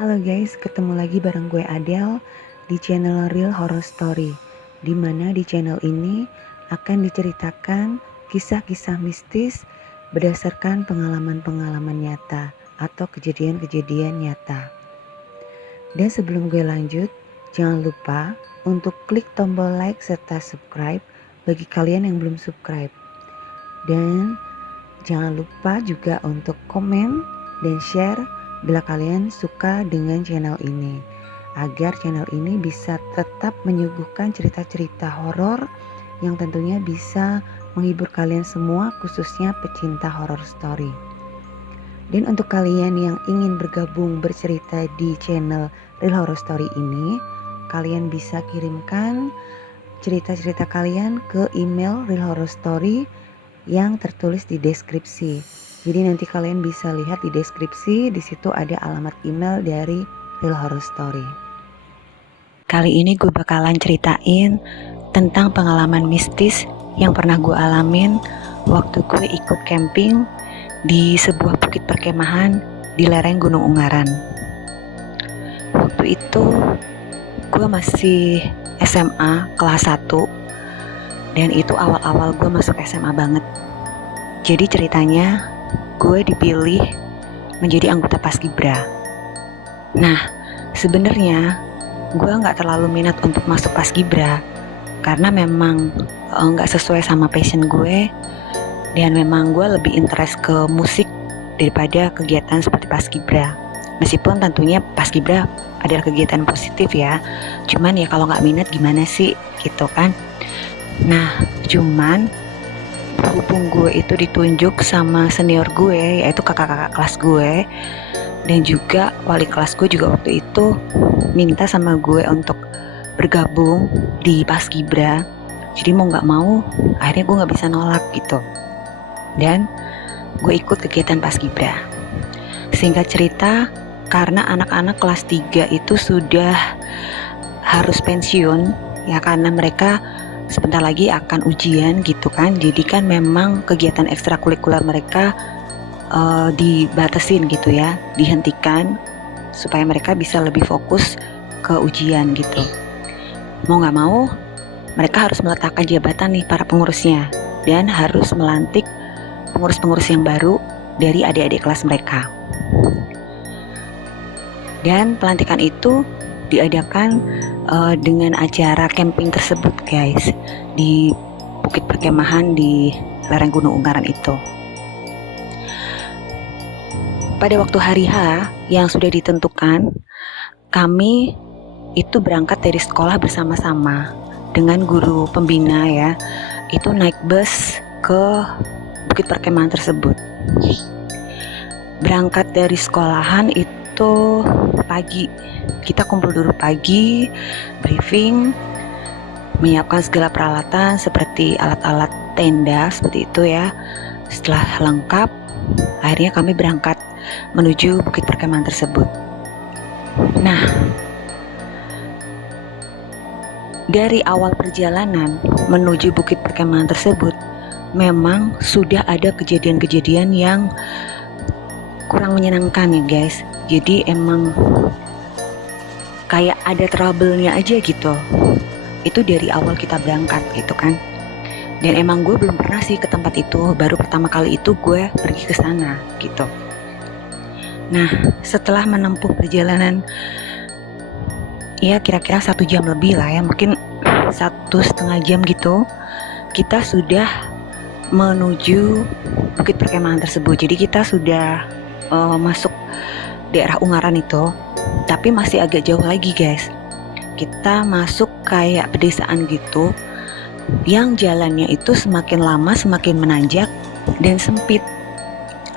Halo guys, ketemu lagi bareng gue Adele di channel Real Horror Story. Dimana di channel ini akan diceritakan kisah-kisah mistis berdasarkan pengalaman-pengalaman nyata atau kejadian-kejadian nyata. Dan sebelum gue lanjut, jangan lupa untuk klik tombol like serta subscribe bagi kalian yang belum subscribe. Dan jangan lupa juga untuk komen dan share bila kalian suka dengan channel ini, agar channel ini bisa tetap menyuguhkan cerita-cerita horor yang tentunya bisa menghibur kalian semua, khususnya pecinta horror story. Dan untuk kalian yang ingin bergabung bercerita di channel Real Horror Story ini, kalian bisa kirimkan cerita-cerita kalian ke email Real Horror Story yang tertulis di deskripsi. Jadi nanti kalian bisa lihat di deskripsi, di situ ada alamat email dari Real Horror Story. Kali ini gue bakalan ceritain tentang pengalaman mistis yang pernah gue alamin waktu gue ikut camping di sebuah bukit perkemahan di lereng Gunung Ungaran. Waktu itu gue masih SMA kelas 1 dan itu awal-awal gue masuk SMA banget. Jadi ceritanya gue dipilih menjadi anggota Paskibra. Nah, sebenarnya gue nggak terlalu minat untuk masuk Paskibra karena memang nggak sesuai sama passion gue, dan memang gue lebih interest ke musik daripada kegiatan seperti Paskibra. Meskipun tentunya Paskibra adalah kegiatan positif ya, cuman ya kalau nggak minat gimana sih gitu kan. Nah, cuman berhubung gue itu ditunjuk sama senior gue, yaitu kakak-kakak kelas gue, dan juga wali kelas gue juga waktu itu minta sama gue untuk bergabung di Paskibra. Jadi mau gak mau, akhirnya gue gak bisa nolak gitu. Dan gue ikut kegiatan Paskibra. Singkat cerita, karena anak-anak kelas 3 itu sudah harus pensiun, ya karena mereka sebentar lagi akan ujian gitu kan. Jadi kan memang kegiatan ekstrakurikuler mereka dibatasin gitu ya, dihentikan supaya mereka bisa lebih fokus ke ujian gitu. Mau gak mau mereka harus meletakkan jabatan nih para pengurusnya, dan harus melantik pengurus-pengurus yang baru dari adik-adik kelas mereka. Dan pelantikan itu diadakan dengan acara camping tersebut guys, di bukit perkemahan di lereng Gunung Ungaran itu. Pada waktu hari H yang sudah ditentukan, kami itu berangkat dari sekolah bersama-sama dengan guru pembina ya, itu naik bus ke bukit perkemahan tersebut. Berangkat dari sekolahan itu pagi, kita kumpul dulu pagi, briefing, menyiapkan segala peralatan seperti alat-alat tenda seperti itu ya. Setelah lengkap, akhirnya kami berangkat menuju bukit perkemahan tersebut. Nah, dari awal perjalanan menuju bukit perkemahan tersebut, memang sudah ada kejadian-kejadian yang kurang menyenangkan ya guys. Jadi emang kayak ada trouble-nya aja gitu. Itu dari awal kita berangkat gitu kan. Dan emang gue belum pernah sih ke tempat itu, baru pertama kali itu gue pergi ke sana gitu. Nah, setelah menempuh perjalanan ya kira-kira 1 jam lebih lah ya, mungkin 1,5 jam gitu, kita sudah menuju bukit perkemahan tersebut. Jadi kita sudah masuk daerah Ungaran itu, tapi masih agak jauh lagi guys. Kita masuk kayak pedesaan gitu, yang jalannya itu semakin lama semakin menanjak dan sempit,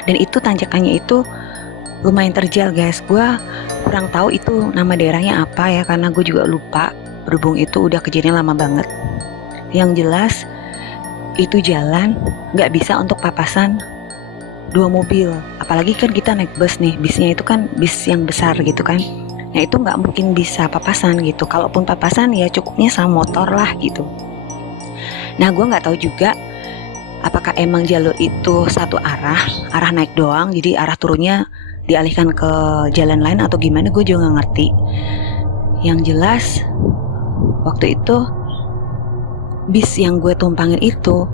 dan itu tanjakannya itu lumayan terjal guys. Gue kurang tahu itu nama daerahnya apa ya, karena gue juga lupa, berhubung itu udah kejadian lama banget. Yang jelas itu jalan gak bisa untuk papasan 2 mobil, apalagi kan kita naik bus nih, bisnya itu kan bis yang besar gitu kan. Nah itu gak mungkin bisa papasan gitu, kalaupun papasan ya cukupnya sama motor lah gitu. Nah gue gak tahu juga apakah emang jalur itu satu arah naik doang, jadi arah turunnya dialihkan ke jalan lain atau gimana, gue juga gak ngerti. Yang jelas waktu itu bis yang gue tumpangin itu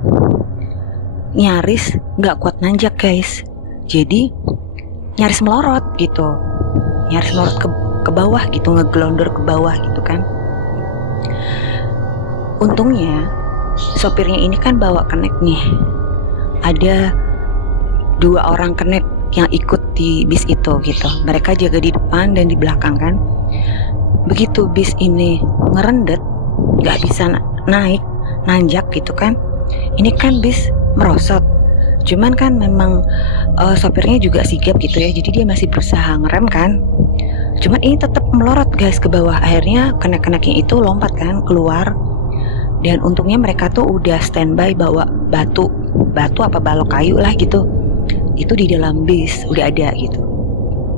nyaris gak kuat nanjak guys. Jadi nyaris melorot gitu, nyaris melorot ke bawah gitu, ngegelondor ke bawah gitu kan. Untungnya sopirnya ini kan bawa kenek nih, ada 2 orang kenek yang ikut di bis itu gitu. Mereka jaga di depan dan di belakang kan. Begitu bis ini ngerendet, gak bisa naik, nanjak gitu kan, ini kan bis merosot. Cuman kan memang sopirnya juga sigap gitu ya, jadi dia masih berusaha ngerem kan. Cuman ini tetap melorot guys ke bawah. Akhirnya kenek-keneknya itu lompat kan keluar. Dan untungnya mereka tuh udah standby bawa batu apa balok kayu lah gitu, itu di dalam bis udah ada gitu.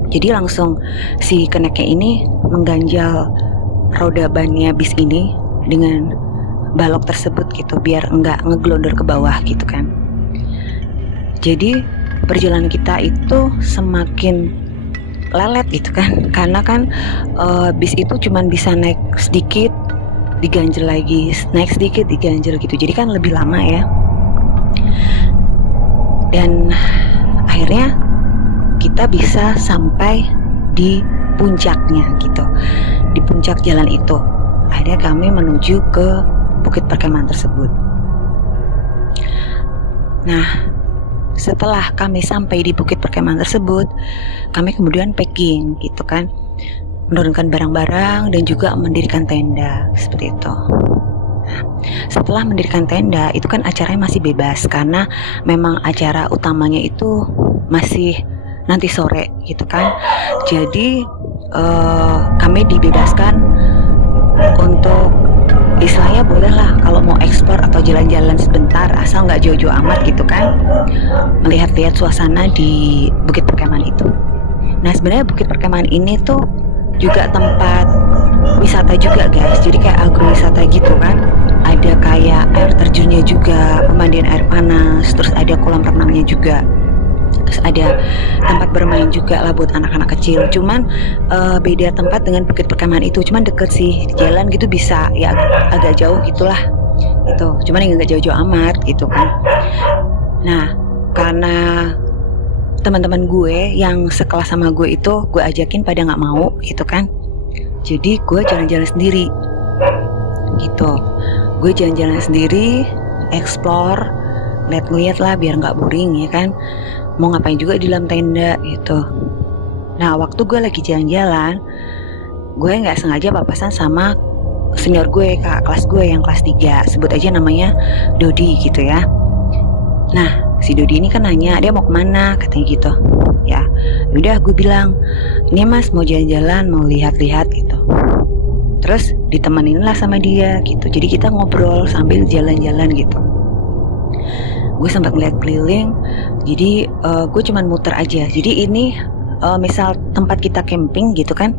Jadi langsung si keneknya ini mengganjal roda bannya bis ini dengan balok tersebut gitu, biar enggak ngegelondor ke bawah gitu kan. Jadi perjalanan kita itu semakin lelet gitu kan, karena kan bis itu cuman bisa naik sedikit diganjel lagi, naik sedikit diganjel gitu, jadi kan lebih lama ya. Dan akhirnya kita bisa sampai di puncaknya gitu, di puncak jalan itu. Akhirnya kami menuju ke bukit perkemahan tersebut. Nah, setelah kami sampai di bukit perkemahan tersebut, kami kemudian packing gitu kan, menurunkan barang-barang dan juga mendirikan tenda seperti itu. Nah, setelah mendirikan tenda itu kan acaranya masih bebas, karena memang acara utamanya itu masih nanti sore gitu kan. Jadi kami dibebaskan untuk istilahnya bolehlah kalau mau eksplor atau jalan-jalan sebentar, asal nggak jauh-jauh amat gitu kan, melihat-lihat suasana di bukit perkemahan itu. Nah sebenarnya bukit perkemahan ini tuh juga tempat wisata juga guys, jadi kayak agrowisata gitu kan. Ada kayak air terjunnya juga, pemandian air panas, terus ada kolam renangnya juga, terus ada tempat bermain juga lah buat anak-anak kecil. Cuman beda tempat dengan bukit perkemahan itu, cuman deket sih, jalan gitu bisa ya, agak jauh gitulah gitu, cuman nggak jauh-jauh amat gitu kan. Nah karena teman-teman gue yang sekelas sama gue itu gue ajakin pada nggak mau gitu kan, jadi gue jalan-jalan sendiri gitu. Gue jalan-jalan sendiri, explore, lihat-lihat lah biar nggak boring ya kan, mau ngapain juga di dalam tenda gitu. Nah waktu gue lagi jalan-jalan, gue nggak sengaja papasan sama senior gue, kakak kelas gue yang kelas 3, sebut aja namanya Dodi gitu ya. Nah si Dodi ini kan nanya dia mau kemana katanya gitu ya. Udah gue bilang, ini mas mau jalan-jalan, mau lihat-lihat gitu. Terus ditemenin lah sama dia gitu, jadi kita ngobrol sambil jalan-jalan gitu. Gue sempat melihat keliling, jadi gue cuman muter aja. Jadi ini misal tempat kita camping gitu kan,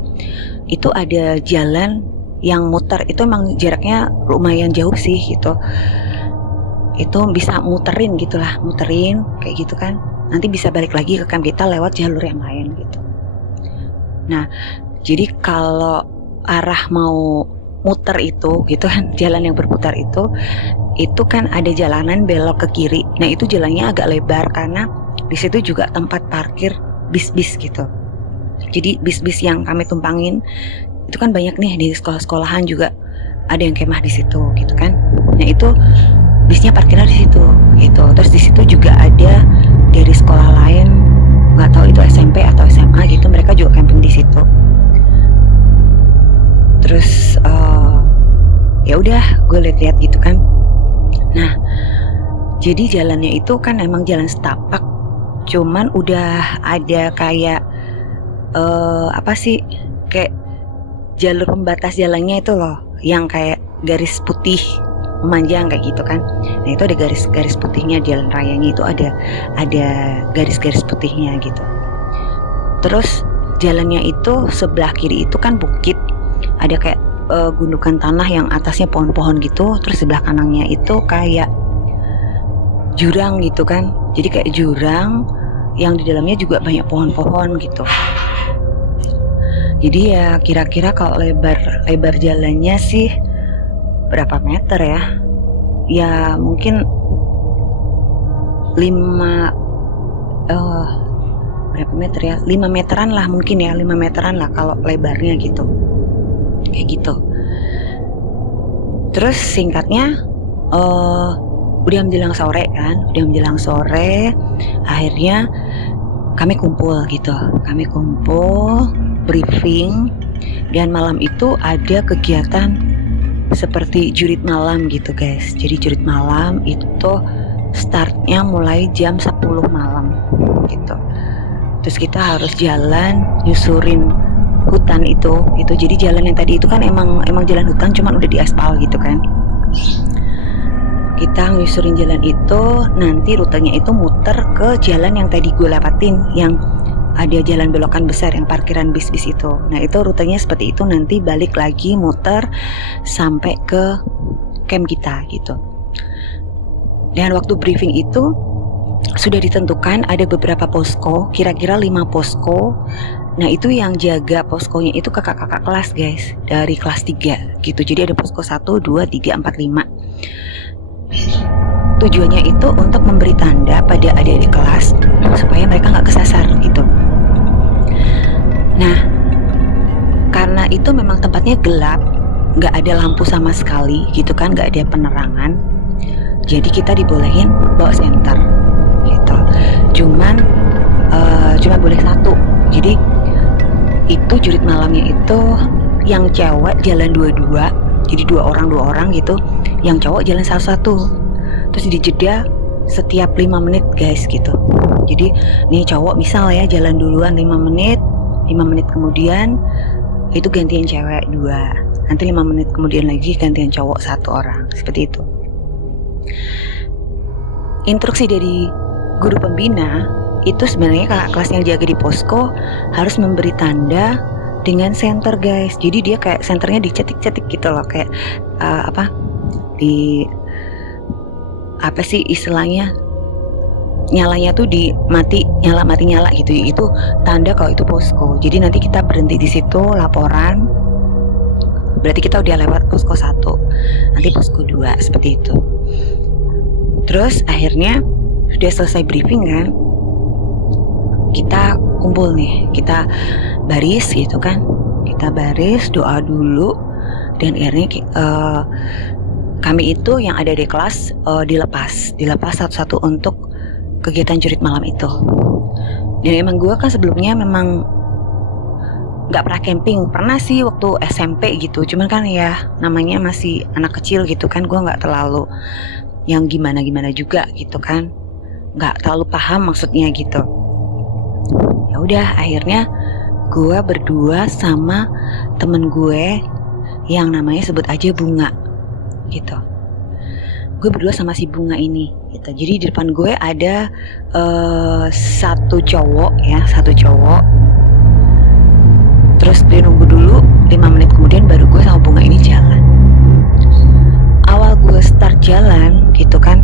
itu ada jalan yang muter, itu emang jaraknya lumayan jauh sih gitu. Itu bisa muterin gitulah, muterin kayak gitu kan, nanti bisa balik lagi ke camp kita lewat jalur yang lain gitu. Nah jadi kalau arah mau muter itu gitu kan, jalan yang berputar itu kan ada jalanan belok ke kiri. Nah itu jalannya agak lebar karena di situ juga tempat parkir bis-bis gitu. Jadi bis-bis yang kami tumpangin itu kan banyak nih, di sekolah-sekolahan juga ada yang kemah di situ gitu kan. Nah itu bisnya parkirnya di situ gitu. Terus di situ juga ada dari sekolah lain, nggak tahu itu SMP atau SMA gitu, mereka juga camping di situ. Terus ya udah gue lihat-lihat gitu kan. Nah jadi jalannya itu kan emang jalan setapak, cuman udah ada kayak apa sih, kayak jalur pembatas jalannya itu loh, yang kayak garis putih memanjang kayak gitu kan. Nah itu ada garis-garis putihnya, jalan rayanya itu ada garis-garis putihnya gitu. Terus jalannya itu sebelah kiri itu kan bukit, ada kayak gundukan tanah yang atasnya pohon-pohon gitu. Terus sebelah kanannya itu kayak jurang gitu kan, jadi kayak jurang yang di dalamnya juga banyak pohon-pohon gitu. Jadi ya kira-kira kalau lebar jalannya sih berapa meter ya? Ya mungkin 5 berapa meter ya? 5 meteran lah mungkin ya, 5 meteran lah kalau lebarnya gitu. Kayak gitu. Terus singkatnya udah menjelang sore kan, akhirnya kami kumpul gitu. Kami kumpul, briefing, dan malam itu ada kegiatan seperti jurit malam gitu guys. Jadi jurit malam itu startnya mulai jam 10 malam gitu. Terus kita harus jalan nyusurin hutan itu. Jadi jalan yang tadi itu kan emang jalan hutan, cuman udah diaspal gitu kan. Kita nyusurin jalan itu, nanti rutenya itu muter ke jalan yang tadi gue lewatin, yang ada jalan belokan besar yang parkiran bis-bis itu. Nah itu rutenya seperti itu, nanti balik lagi muter sampai ke camp kita gitu. Dan waktu briefing itu sudah ditentukan ada beberapa posko, kira-kira 5 posko. Nah itu yang jaga poskonya itu kakak-kakak kelas guys, dari kelas 3 gitu. Jadi ada posko 1, 2, 3, 4, 5. Tujuannya itu untuk memberi tanda pada adik-adik kelas supaya mereka nggak kesasar gitu. Nah karena itu memang tempatnya gelap, nggak ada lampu sama sekali gitu kan, nggak ada penerangan. Jadi kita dibolehin bawa senter gitu. Cuma boleh 1. Jadi itu jurit malamnya itu yang cewek jalan 2-2, jadi 2 orang gitu, yang cowok jalan 1-1. Terus dijeda setiap 5 menit guys gitu. Jadi nih cowok misal ya jalan duluan 5 menit, 5 menit kemudian itu gantian cewek 2, nanti 5 menit kemudian lagi gantian cowok 1 orang, seperti itu. Instruksi dari guru pembina itu sebenarnya kakak kelas yang jaga di posko harus memberi tanda dengan senter guys. Jadi dia kayak senternya dicetik-cetik gitu loh, kayak apa sih istilahnya, nyalanya tuh di mati nyala gitu. Itu tanda kalau itu posko. Jadi nanti kita berhenti di situ laporan, berarti kita udah lewat posko 1, nanti posko 2, seperti itu. Terus akhirnya sudah selesai briefing kan, kita kumpul nih, kita baris gitu kan, kita baris, doa dulu, dan akhirnya kami itu yang ada di kelas dilepas satu-satu untuk kegiatan jurit malam itu. Dan emang gue kan sebelumnya memang nggak pernah camping, pernah sih waktu SMP gitu, cuman kan ya namanya masih anak kecil gitu kan, gue nggak terlalu yang gimana juga gitu kan, nggak terlalu paham maksudnya gitu. Ya udah akhirnya gue berdua sama temen gue yang namanya sebut aja Bunga gitu. Gue berdua sama si Bunga ini gitu. Jadi di depan gue ada satu cowok. Terus dia nunggu dulu 5 menit kemudian baru gue sama Bunga ini jalan. Awal gue start jalan gitu kan,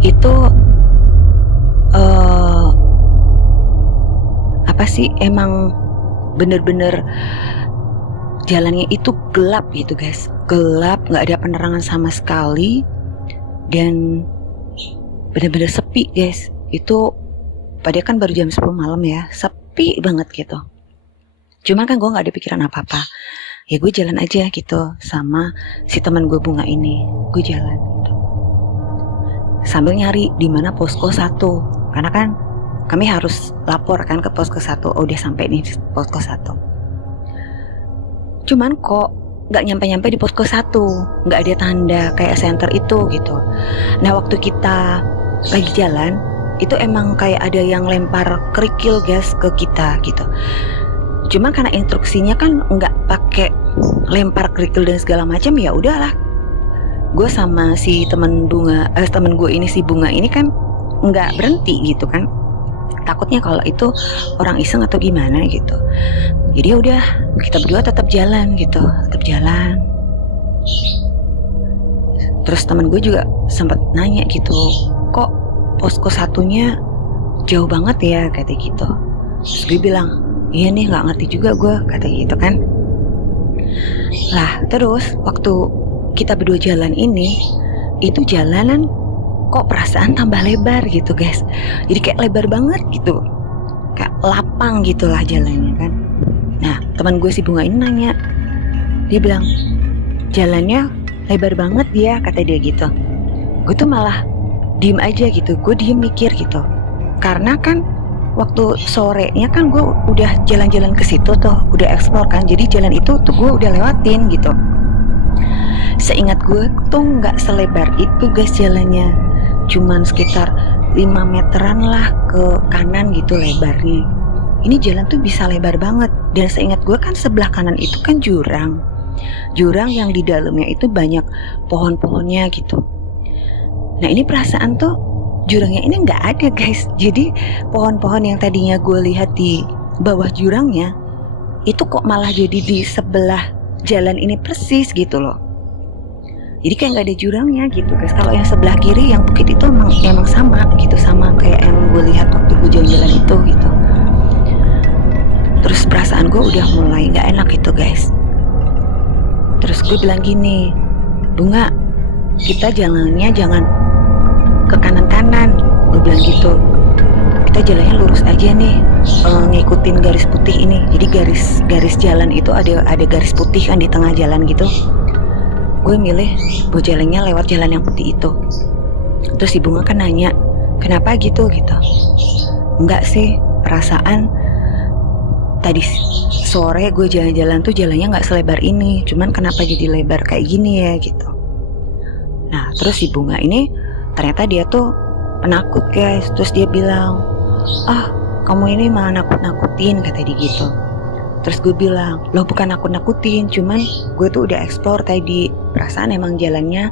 itu emang bener-bener jalannya itu gelap gitu guys, gelap, nggak ada penerangan sama sekali, dan bener-bener sepi guys. Itu padahal kan baru jam 10 malam ya, sepi banget gitu. Cuman kan gue nggak ada pikiran apa-apa, ya gue jalan aja gitu sama si teman gue Bunga ini. Gue jalan gitu sambil nyari di mana posko 1, karena kan kami harus lapor kan ke posko 1. Oh udah sampai nih posko 1. Cuman kok nggak nyampe-nyampe di posko 1, nggak ada tanda kayak center itu gitu. Nah waktu kita lagi jalan itu emang kayak ada yang lempar kerikil guys ke kita gitu. Cuman karena instruksinya kan nggak pakai lempar kerikil dan segala macam, ya udahlah. Gue sama si temen gue ini, si Bunga ini kan nggak berhenti gitu kan. Takutnya kalau itu orang iseng atau gimana gitu. Jadi ya udah kita berdua tetap jalan gitu, Terus teman gue juga sempat nanya gitu, kok posko 1-nya jauh banget ya, kata gitu. Terus gue bilang, iya nih gak ngerti juga gue, kata gitu kan. Lah terus waktu kita berdua jalan ini, itu jalanan kok perasaan tambah lebar gitu guys. Jadi kayak lebar banget gitu, kayak lapang gitulah jalannya kan. Nah teman gue si Bunga ini nanya, dia bilang jalannya lebar banget ya, kata dia gitu. Gue tuh malah diem aja gitu, gue diem mikir gitu. Karena kan waktu sorenya kan gue udah jalan-jalan ke situ tuh, udah explore kan. Jadi jalan itu tuh gue udah lewatin gitu. Seingat gue tuh nggak selebar itu guys jalannya, cuman sekitar 5 meteran lah ke kanan gitu lebarnya. Ini jalan tuh bisa lebar banget. Dan seingat gue kan sebelah kanan itu kan jurang yang di dalamnya itu banyak pohon-pohonnya gitu. Nah ini perasaan tuh jurangnya ini nggak ada guys. Jadi pohon-pohon yang tadinya gue lihat di bawah jurangnya itu kok malah jadi di sebelah jalan ini persis gitu loh. Jadi kayak nggak ada jurangnya gitu guys. Kalau yang sebelah kiri yang bukit itu emang sama gitu, sama kayak yang gue lihat waktu gue jalan-jalan itu gitu. Terus perasaan gue udah mulai nggak enak gitu guys. Terus gue bilang gini, Bunga, kita jalannya jangan ke kanan-kanan, gue bilang gitu. Kita jalannya lurus aja nih, ngikutin garis putih ini. Jadi garis jalan itu ada garis putih kan di tengah jalan gitu. Gue milih buat jalannya lewat jalan yang putih itu. Terus si Bunga kan nanya, kenapa gitu? Enggak sih, perasaan tadi sore gue jalan-jalan tuh jalannya nggak selebar ini, cuman kenapa jadi lebar kayak gini ya gitu. Nah terus si Bunga ini ternyata dia tuh penakut guys. Terus dia bilang, kamu ini malah nakut-nakutin, kata dia gitu. Terus gue bilang, loh bukan nakut-nakutin, cuman gue tuh udah explore tadi, perasaan emang jalannya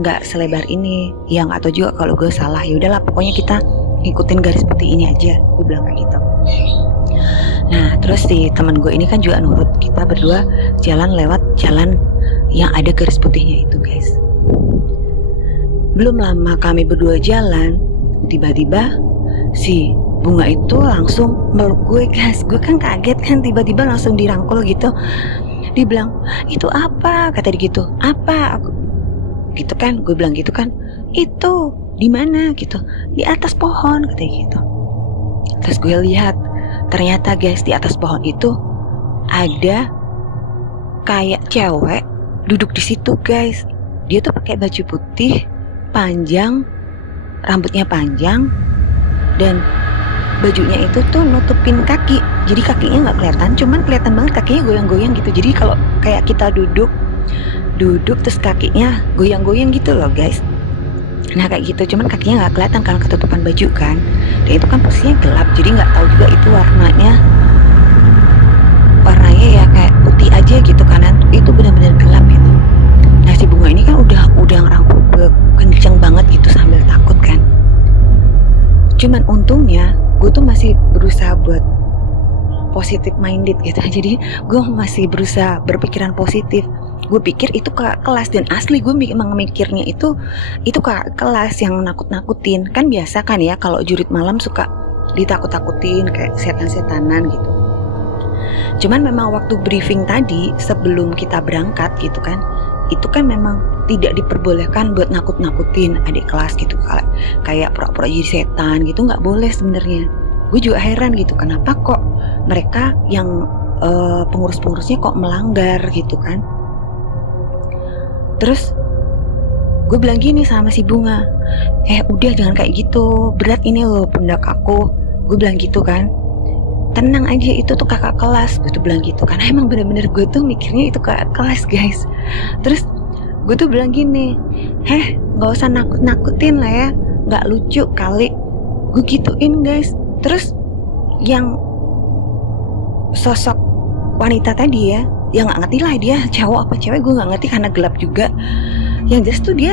nggak selebar ini. Ya nggak tahu juga kalau gue salah. Ya udahlah pokoknya kita ngikutin garis putih ini aja, gue bilang kayak gitu. Nah terus si teman gue ini kan juga nurut. Kita berdua jalan lewat jalan yang ada garis putihnya itu guys. Belum lama kami berdua jalan, tiba-tiba si Bunga itu langsung meluk gue guys. Gue kan kaget kan, tiba-tiba langsung dirangkul gitu. Dia bilang, itu apa? Kata dia gitu. Apa? Aku gitu kan, gue bilang gitu kan. Itu di mana gitu? Di atas pohon, kata dia gitu. Terus gue lihat, ternyata guys di atas pohon itu ada kayak cewek duduk di situ guys. Dia tuh pakai baju putih panjang, rambutnya panjang, dan bajunya itu tuh nutupin kaki. Jadi kakinya nggak kelihatan, cuman kelihatan banget kakinya goyang-goyang gitu. Jadi kalau kayak kita duduk terus kakinya goyang-goyang gitu loh guys. Nah kayak gitu, cuman kakinya nggak kelihatan karena ketutupan baju kan. Dan itu kan posisinya gelap, jadi nggak tahu juga itu warnanya ya kayak putih aja gitu kanan. Itu benar-benar gelap gitu. Nah si Bunga ini kan udah ngerangkul gue kenceng banget gitu sambil takut kan. Cuman untungnya gue tuh masih berusaha buat positive minded gitu. Jadi gue masih berusaha berpikiran positif. Gue pikir itu ke kelas, dan asli gue emang mikirnya itu ke kelas yang nakut-nakutin. Kan biasa kan ya kalau jurit malam suka ditakut-takutin kayak setan-setanan gitu. Cuman memang waktu briefing tadi sebelum kita berangkat gitu kan, itu kan memang tidak diperbolehkan buat nakut-nakutin adik kelas gitu, kayak pura-pura jadi setan gitu, nggak boleh sebenarnya. Gue juga heran gitu, kenapa kok mereka yang pengurus-pengurusnya kok melanggar gitu kan. Terus gue bilang gini sama si Bunga, udah jangan kayak gitu, berat ini loh pundak aku. Gue bilang gitu kan, tenang aja, itu tuh kakak kelas. Gue tuh bilang gitu, karena emang bener-bener gue tuh mikirnya itu kakak kelas guys. Terus gue tuh bilang gini, gak usah nakut-nakutin lah ya, gak lucu kali, gue gituin guys. Terus yang sosok wanita tadi ya, yang gak ngerti lah dia cowok apa cewek, gue gak ngerti karena gelap juga. Yang jelas tuh dia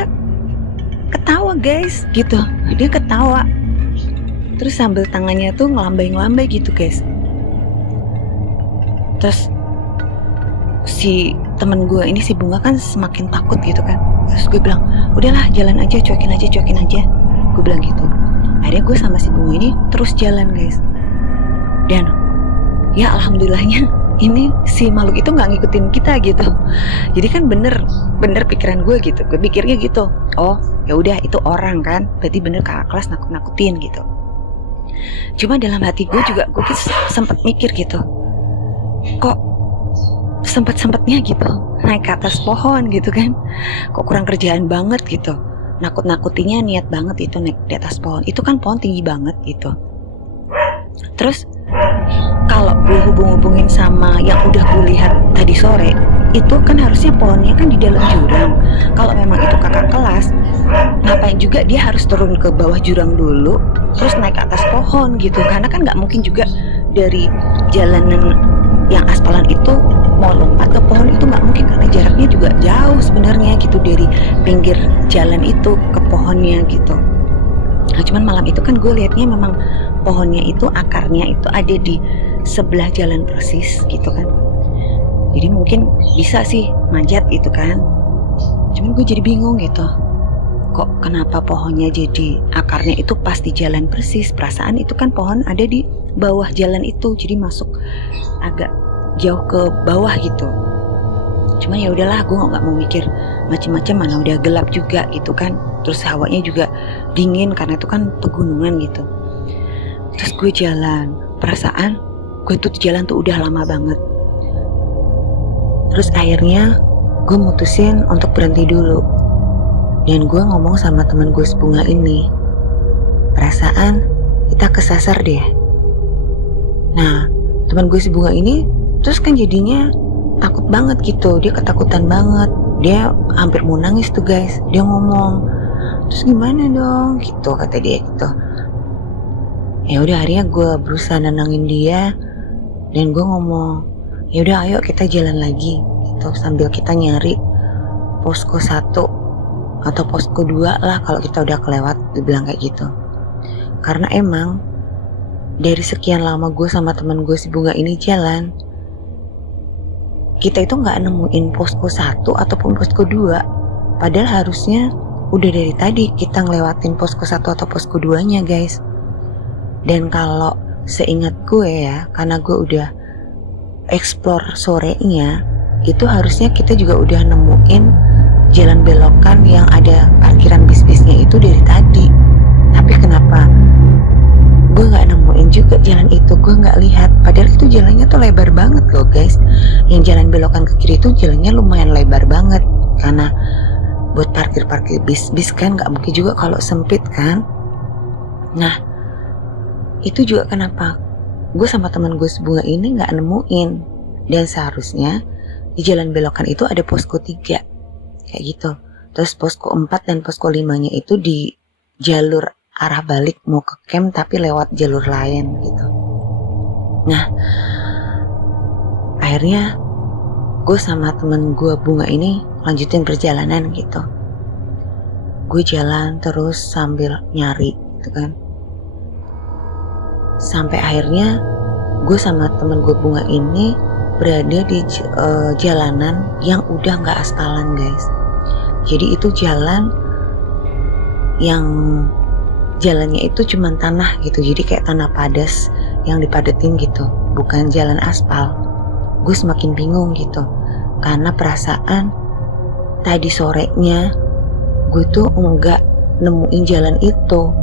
ketawa guys gitu, dia ketawa. Terus sambil tangannya tuh ngelambai-ngelambai gitu guys. Terus si temen gue ini, si Bunga kan semakin takut gitu kan. Terus gue bilang, udahlah jalan aja, cuekin aja. Gue bilang gitu. Akhirnya gue sama si bunga ini terus jalan guys. Dan ya alhamdulillahnya ini si makhluk itu nggak ngikutin kita gitu. Jadi kan bener pikiran gue gitu. Gue pikirnya gitu. Oh ya udah itu orang kan. Berarti bener kakak kelas nakut-nakutin gitu. Cuma dalam hati gue juga gue sempat mikir gitu. Kok sempet-sempetnya gitu naik ke atas pohon gitu kan. Kok kurang kerjaan banget gitu. Nakut-nakutinya niat banget itu naik di atas pohon. Itu kan pohon tinggi banget gitu. Terus kalau gue hubung-hubungin sama yang udah gue lihat tadi sore, itu kan harusnya pohonnya kan di dalam jurang. Kalau memang itu kakak kelas, ngapain juga dia harus turun ke bawah jurang dulu, terus naik ke atas pohon gitu. Karena kan nggak mungkin juga dari jalanan yang aspalan itu mau lompat ke pohon itu nggak mungkin, karena jaraknya juga jauh sebenarnya gitu dari pinggir jalan itu ke pohonnya gitu. Nah cuman malam itu kan gue liatnya memang pohonnya itu akarnya itu ada di sebelah jalan persis gitu kan. Jadi mungkin bisa sih manjat gitu kan. Cuman gue jadi bingung gitu. Kok kenapa pohonnya jadi akarnya itu pas di jalan persis? Perasaan itu kan pohon ada di bawah jalan itu, jadi masuk agak jauh ke bawah gitu. Cuma ya udahlah, gue nggak mau mikir macem-macem, mana udah gelap juga gitu kan. Terus hawanya juga dingin karena itu kan pegunungan gitu. Terus gue jalan, perasaan gue tuh jalan tuh udah lama banget. Terus akhirnya gue mutusin untuk berhenti dulu. Dan gue ngomong sama teman gue sebunga ini, perasaan kita kesasar deh. Nah teman gue sebunga ini terus kan jadinya takut banget gitu. Dia ketakutan banget. Dia hampir mau nangis tuh guys. Dia ngomong, terus gimana dong gitu kata dia gitu. Ya udah akhirnya gue berusaha nenangin dia. Dan gue ngomong, ya udah ayo kita jalan lagi gitu, sambil kita nyari posko 1 atau posko 2 lah kalau kita udah kelewat. Dia bilang kayak gitu. Karena emang dari sekian lama gue sama teman gue si bunga ini jalan, kita itu gak nemuin posko 1 ataupun posko 2. Padahal harusnya udah dari tadi kita ngelewatin posko 1 atau posko 2 nya guys. Dan kalau seingat gue ya, karena gue udah explore sorenya, itu harusnya kita juga udah nemuin jalan belokan yang ada parkiran bis-bisnya itu dari tadi. Tapi kenapa gue gak nemuin juga jalan itu, gue gak lihat. Padahal itu jalannya tuh lebar banget loh guys. Yang jalan belokan ke kiri itu jalannya lumayan lebar banget, karena buat parkir bis kan gak mungkin juga kalau sempit kan. Nah itu juga kenapa gue sama teman gue sebunga ini gak nemuin. Dan seharusnya di jalan belokan itu ada posko 3 kayak gitu. Terus posko 4 dan posko 5 nya itu di jalur arah balik mau ke camp tapi lewat jalur lain gitu. Nah akhirnya gue sama temen gue bunga ini lanjutin perjalanan gitu. Gue jalan terus sambil nyari gitu kan. Sampai akhirnya gue sama temen gue bunga ini berada di jalanan yang udah gak aspalan guys. Jadi itu jalan yang jalannya itu cuman tanah gitu. Jadi kayak tanah padas yang dipadetin gitu, bukan jalan aspal. Gue semakin bingung gitu, karena perasaan tadi sorenya gue tuh enggak nemuin jalan itu.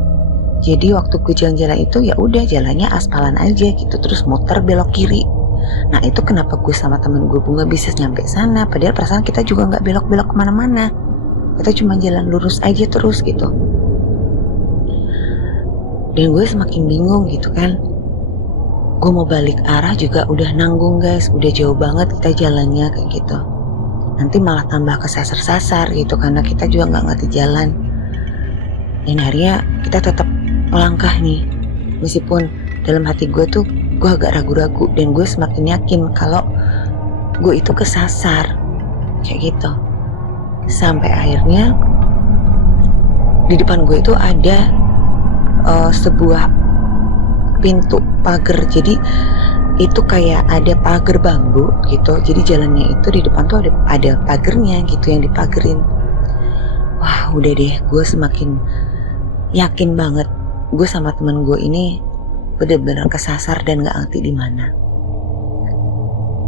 Jadi waktu gue jalan-jalan itu ya udah jalannya aspalan aja gitu, terus muter belok kiri. Nah itu kenapa gue sama temen gue bunga bisa nyampe sana, padahal perasaan kita juga nggak belok-belok kemana-mana, kita cuma jalan lurus aja terus gitu. Dan gue semakin bingung gitu kan. Gue mau balik arah juga udah nanggung guys, udah jauh banget kita jalannya kayak gitu. Nanti malah tambah kesasar-sasar gitu karena kita juga nggak ngerti jalan. Dan akhirnya kita tetap melangkah nih, meskipun dalam hati gue tuh gue agak ragu-ragu, dan gue semakin yakin kalau gue itu kesasar kayak gitu. Sampai akhirnya di depan gue itu ada sebuah pintu pagar. Jadi itu kayak ada pagar bambu gitu. Jadi jalannya itu di depan tuh ada pagarnya gitu yang dipagerin. Wah udah deh, gue semakin yakin banget gue sama temen gue ini bener-bener kesasar dan gak ngerti di mana.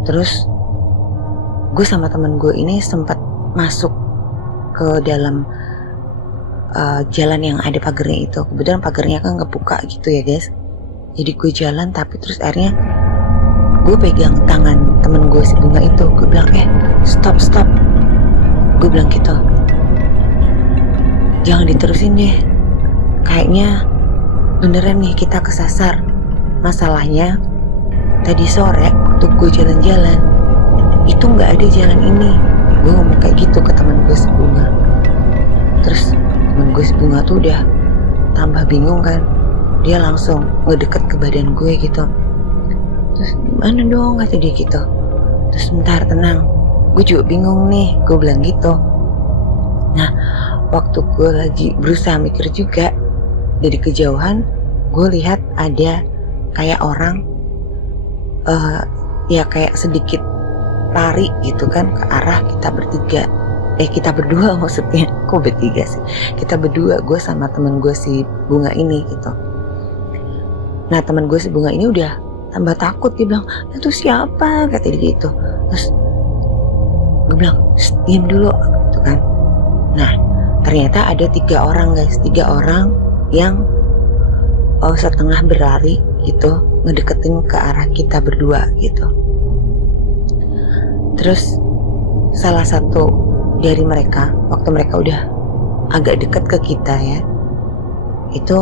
Terus gue sama temen gue ini sempat masuk ke dalam jalan yang ada pagarnya itu. Kebetulan pagarnya kan kebuka gitu ya guys. Jadi gue jalan, tapi terus akhirnya gue pegang tangan temen gue si Bunga itu. Gue bilang stop. Gue bilang gitu, jangan diterusin deh, kayaknya beneran nih kita kesasar. Masalahnya tadi sore waktu gue jalan-jalan itu gak ada jalan ini. Gue ngomong kayak gitu ke temen gue si Bunga. Terus temen gue si Bunga tuh udah tambah bingung kan. Dia langsung ngedeket ke badan gue gitu. Terus gimana dong kata dia gitu. Terus bentar, tenang, gue juga bingung nih, gue bilang gitu. Nah waktu gue lagi berusaha mikir juga, dari kejauhan gue lihat ada kayak orang ya kayak sedikit lari gitu kan ke arah kita bertiga. Kita berdua maksudnya. Kok bertiga sih? Kita berdua, gue sama temen gue si Bunga ini gitu. Nah temen gue si Bunga ini udah tambah takut. Dia bilang, itu siapa? Kata dia gitu. Terus gue bilang, diam dulu gitu kan. Nah ternyata ada 3 orang guys. 3 orang yang setengah berlari gitu, ngedeketin ke arah kita berdua gitu. Terus salah satu dari mereka, waktu mereka udah agak deket ke kita ya, itu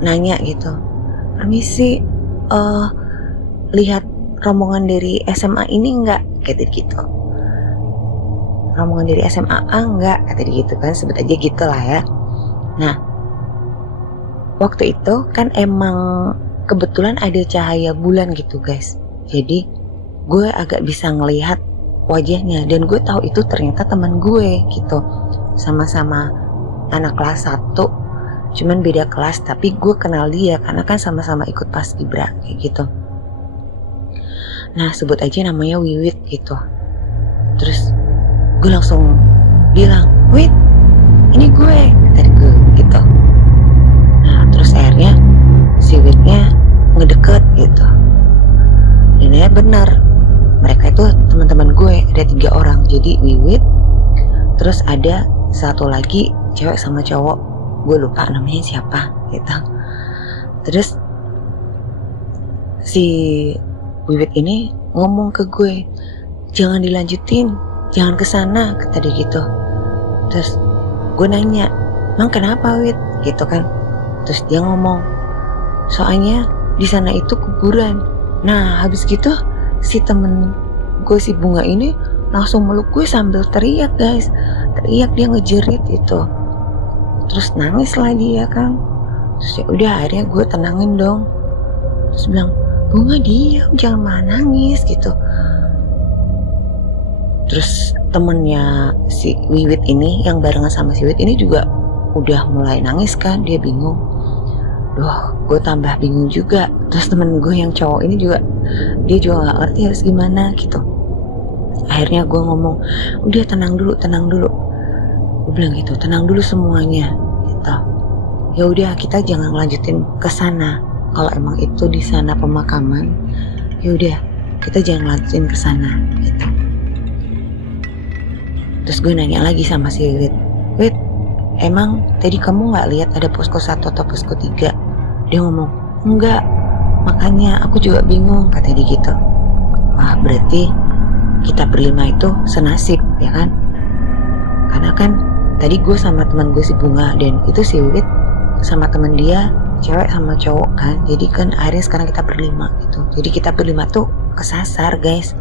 nanya gitu, permisi, lihat rombongan dari SMA ini enggak? Kata gitu. Rombongan dari SMA A enggak? Kata dia gitu kan, sebut aja gitu lah ya. Nah waktu itu kan emang kebetulan ada cahaya bulan gitu guys. Jadi gue agak bisa ngelihat wajahnya, dan gue tahu itu ternyata teman gue gitu. Sama-sama anak kelas 1, cuman beda kelas, tapi gue kenal dia karena kan sama-sama ikut paskibra kayak gitu. Nah sebut aja namanya Wiwit gitu. Terus gue langsung bilang, Wit, ini gue, kata gue gitu. Nah terus akhirnya si Witnya ngedeket gitu. Dan ya benar, mereka itu teman-teman gue, ada 3 orang. Jadi Wiwit, terus ada satu lagi cewek sama cowok, gue lupa namanya siapa gitu. Terus si Wiwit ini ngomong ke gue, jangan dilanjutin, jangan kesana, kata dia gitu. Terus gue nanya, emang kenapa Wit? Gitu kan. Terus dia ngomong, soalnya di sana itu kuburan. Nah habis gitu si temen gue si Bunga ini langsung meluk gue sambil teriak guys. Teriak, dia ngejerit itu. Terus nangis lah dia kan. Terus ya udah akhirnya gue tenangin dong. Terus bilang, Bunga diam, jangan malah nangis gitu. Terus temennya si Wiwit ini yang barengan sama si Wiwit ini juga udah mulai nangis kan. Dia bingung. Duh, gue tambah bingung juga. Terus temen gue yang cowok ini juga, dia juga gak ngerti harus gimana gitu. Akhirnya gue ngomong, udah tenang dulu. Gue bilang gitu, tenang dulu semuanya gitu. Ya udah, kita jangan lanjutin ke sana. Kalau emang itu di sana pemakaman, ya udah kita jangan lanjutin ke sana gitu. Terus gue nanya lagi sama si Wit, emang tadi kamu nggak lihat ada posko 1 atau posko 3? Dia ngomong, enggak, makanya aku juga bingung, kata dia gitu. Wah berarti kita berlima itu senasib ya kan. Karena kan tadi gue sama teman gue si Bunga, dan itu si Wit sama teman dia cewek sama cowok kan. Jadi kan akhirnya sekarang kita berlima gitu. Jadi kita berlima tuh kesasar guys.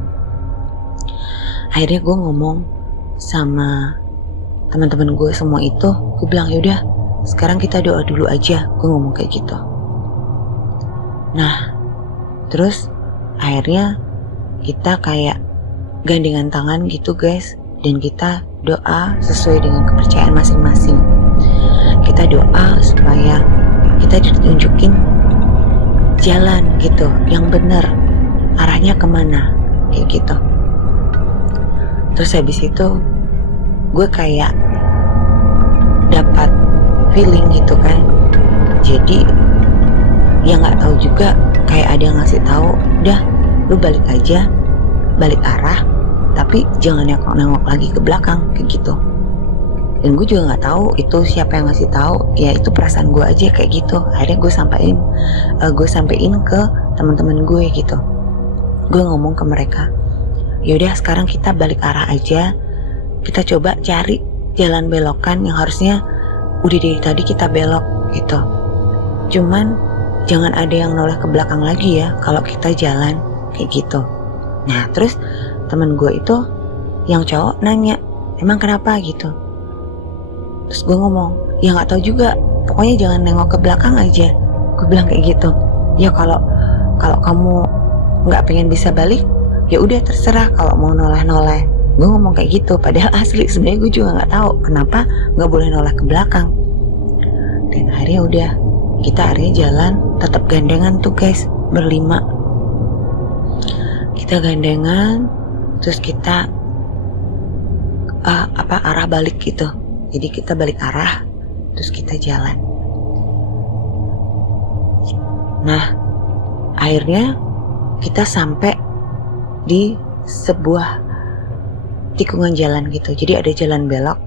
Akhirnya gue ngomong sama teman-teman gue semua itu, gue bilang yaudah sekarang kita doa dulu aja. Gue ngomong kayak gitu. Nah terus akhirnya kita kayak gandengan tangan gitu guys, dan kita doa sesuai dengan kepercayaan masing-masing. Kita doa supaya kita ditunjukin jalan gitu yang benar, arahnya kemana kayak gitu. Terus habis itu gue kayak dapat feeling gitu kan. Jadi ya nggak tahu juga, kayak ada yang ngasih tahu, udah lu balik aja, balik arah, tapi jangan nengok lagi ke belakang kayak gitu. Dan gue juga nggak tahu itu siapa yang ngasih tahu, ya itu perasaan gue aja kayak gitu. Akhirnya gue sampein ke teman-teman gue gitu. Gue ngomong ke mereka, yaudah sekarang kita balik arah aja, kita coba cari jalan belokan yang harusnya udah dari tadi kita belok gitu. Cuman jangan ada yang noleh ke belakang lagi ya kalau kita jalan kayak gitu. Nah terus temen gue itu yang cowok nanya, emang kenapa gitu. Terus gue ngomong, ya nggak tahu juga, pokoknya jangan nengok ke belakang aja. Gue bilang kayak gitu. Ya kalau kamu nggak pengen bisa balik, ya udah terserah kalau mau noleh. Gue ngomong kayak gitu, padahal asli sebenarnya gue juga nggak tahu kenapa nggak boleh noleh ke belakang. Dan akhirnya udah, kita akhirnya jalan, tetap gandengan tuh guys, berlima. Kita gandengan, terus kita arah balik gitu. Jadi kita balik arah, terus kita jalan. Nah, akhirnya kita sampai di sebuah tikungan jalan gitu. Jadi ada jalan belok.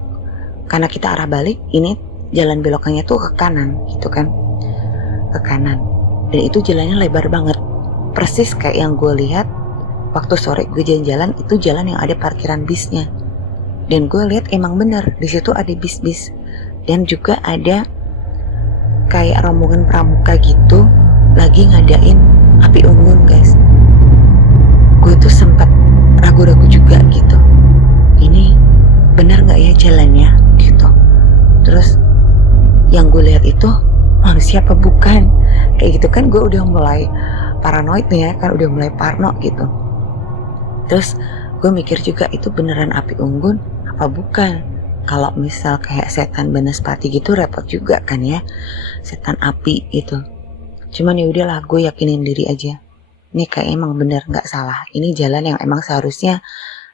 Karena kita arah balik, ini jalan belokannya tuh ke kanan gitu kan. Ke kanan. Dan itu jalannya lebar banget. Persis kayak yang gue lihat waktu sore gue jalan-jalan, itu jalan yang ada parkiran bisnya. Dan gue lihat emang bener di situ ada bis-bis, dan juga ada kayak rombongan pramuka gitu lagi ngadain api unggun guys. Gue tuh sempat ragu-ragu juga gitu, ini bener nggak ya jalannya gitu. Terus yang gue lihat itu manusia apa bukan, kayak gitu kan. Gue udah mulai paranoid nih ya kan, udah mulai parno gitu. Terus gue mikir juga, itu beneran api unggun apa bukan? Kalau misal kayak setan Banaspati gitu repot juga kan ya, setan api itu. Cuman ya udahlah, gue yakinin diri aja, ini kayak emang bener nggak salah, ini jalan yang emang seharusnya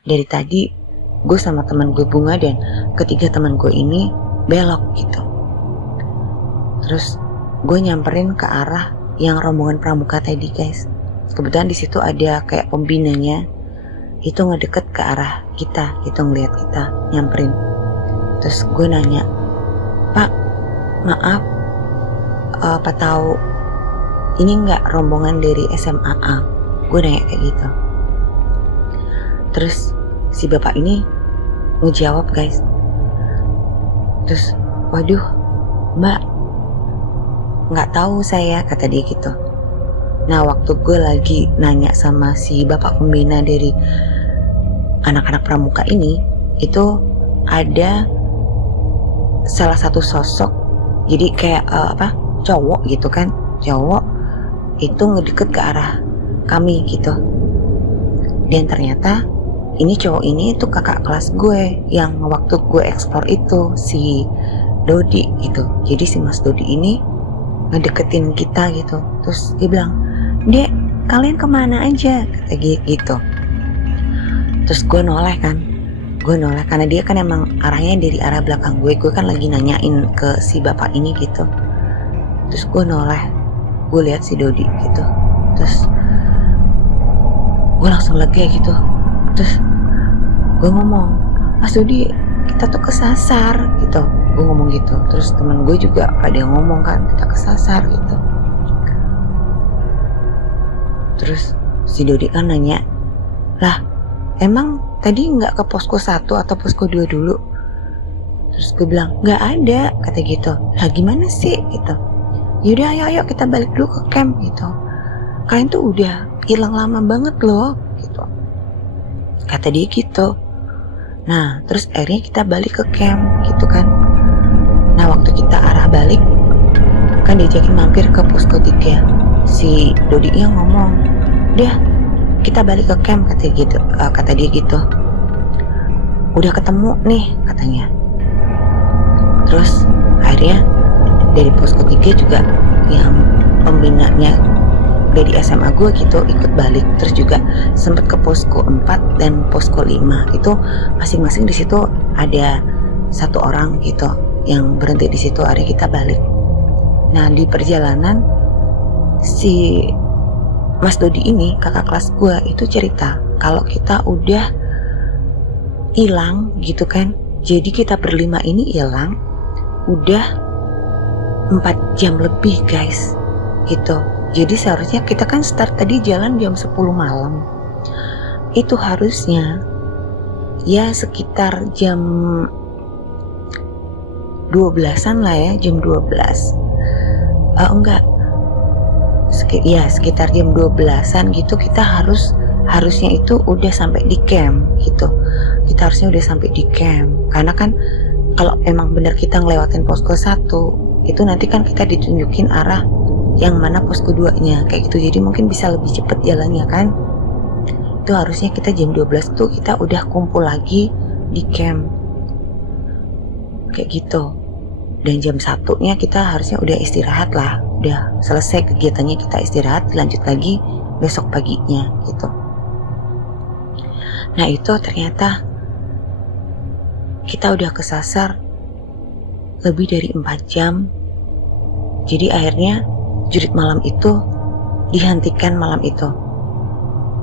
dari tadi gue sama teman gue Bunga dan ketiga teman gue ini belok gitu. Terus gue nyamperin ke arah yang rombongan pramuka tadi guys. Kebetulan di situ ada kayak pembinanya, itu ngedeket ke arah kita gitu, ngeliat kita nyamperin. Terus gue nanya, Pak, maaf, Pak tahu ini nggak rombongan dari SMAA? Gue nanya kayak gitu. Terus si bapak ini ngejawab guys. Terus, waduh, Mbak, nggak tahu saya, kata dia gitu. Nah waktu gue lagi nanya sama si bapak pembina dari anak-anak pramuka ini, itu ada salah satu sosok, jadi kayak cowok gitu kan, cowok itu ngedeket ke arah kami gitu. Dan ternyata ini cowok ini itu kakak kelas gue yang waktu gue eksplor itu, si Dodi gitu. Jadi si Mas Dodi ini ngedeketin kita gitu. Terus dia bilang, Dek, kalian kemana aja? Kata gitu. Terus gue noleh karena dia kan emang arahnya dari arah belakang gue. Gue kan lagi nanyain ke si bapak ini gitu. Terus gue noleh, gue lihat si Dodi gitu. Terus gue langsung lega gitu. Terus gue ngomong, Mas Dodi, kita tuh kesasar gitu. Gue ngomong gitu. Terus teman gue juga pada ngomong kan, kita kesasar gitu. Terus si Dodi kan nanya, lah emang tadi nggak ke posko 1 atau posko 2 dulu? Terus gue bilang, nggak ada, kata gitu. Lah gimana sih gitu? Yaudah ayo kita balik dulu ke camp gitu. Kalian tuh udah hilang lama banget loh gitu, kata dia gitu. Nah terus akhirnya kita balik ke camp gitu kan. Nah waktu kita arah balik kan diajakin mampir ke posko 3. Si Dodi yang ngomong, "Dah, kita balik ke camp," kata dia gitu. Udah ketemu nih katanya. Terus akhirnya dari posko 3 juga yang pembinanya dari SMA gue gitu ikut balik. Terus juga sempet ke posko 4 dan posko 5. Itu masing-masing di situ ada 1 orang gitu yang berhenti di situ. Akhirnya kita balik. Nah di perjalanan si Mas Dodi ini, kakak kelas gue, itu cerita kalau kita udah hilang gitu kan, jadi kita berlima ini hilang udah 4 jam lebih guys gitu. Jadi seharusnya kita kan start tadi jalan jam 10 malam, itu harusnya ya sekitar jam 12-an lah ya, jam 12 enggak, sekitar jam 12-an gitu kita harusnya itu udah sampai di camp gitu. Kita harusnya udah sampai di camp, karena kan kalau emang benar kita ngelewatin posko 1 itu nanti kan kita ditunjukin arah yang mana pos keduanya kayak gitu, jadi mungkin bisa lebih cepet jalannya kan. Itu harusnya kita jam 12 tuh kita udah kumpul lagi di camp kayak gitu, dan jam 1-nya kita harusnya udah istirahat lah, udah selesai kegiatannya, kita istirahat, lanjut lagi besok paginya gitu. Nah itu ternyata kita udah kesasar lebih dari 4 jam. Jadi akhirnya jurit malam itu dihentikan malam itu.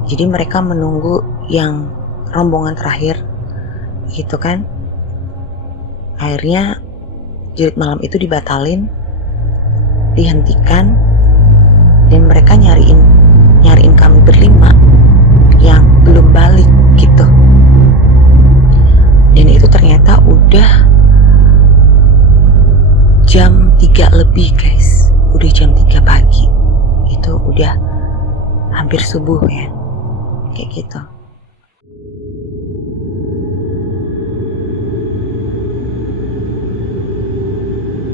Jadi mereka menunggu yang rombongan terakhir gitu kan. Akhirnya jurit malam itu dibatalin, dihentikan, dan mereka nyariin kami berlima yang belum balik gitu. Dan itu ternyata udah jam 3 lebih guys, udah jam 3 pagi, itu udah hampir subuh ya, kayak gitu.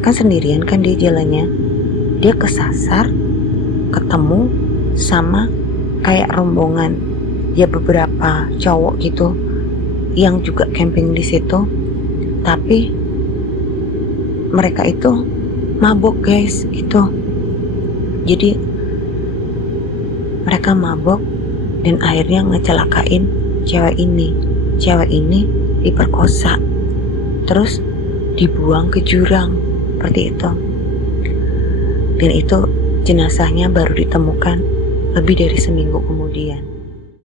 Kan sendirian kan dia jalannya, dia kesasar ketemu sama kayak rombongan ya, beberapa cowok gitu yang juga camping di situ, tapi mereka itu mabok guys gitu. Jadi mereka mabok dan akhirnya ngecelakain cewek ini. Cewek ini diperkosa terus dibuang ke jurang seperti itu, dan itu jenazahnya baru ditemukan lebih dari seminggu kemudian.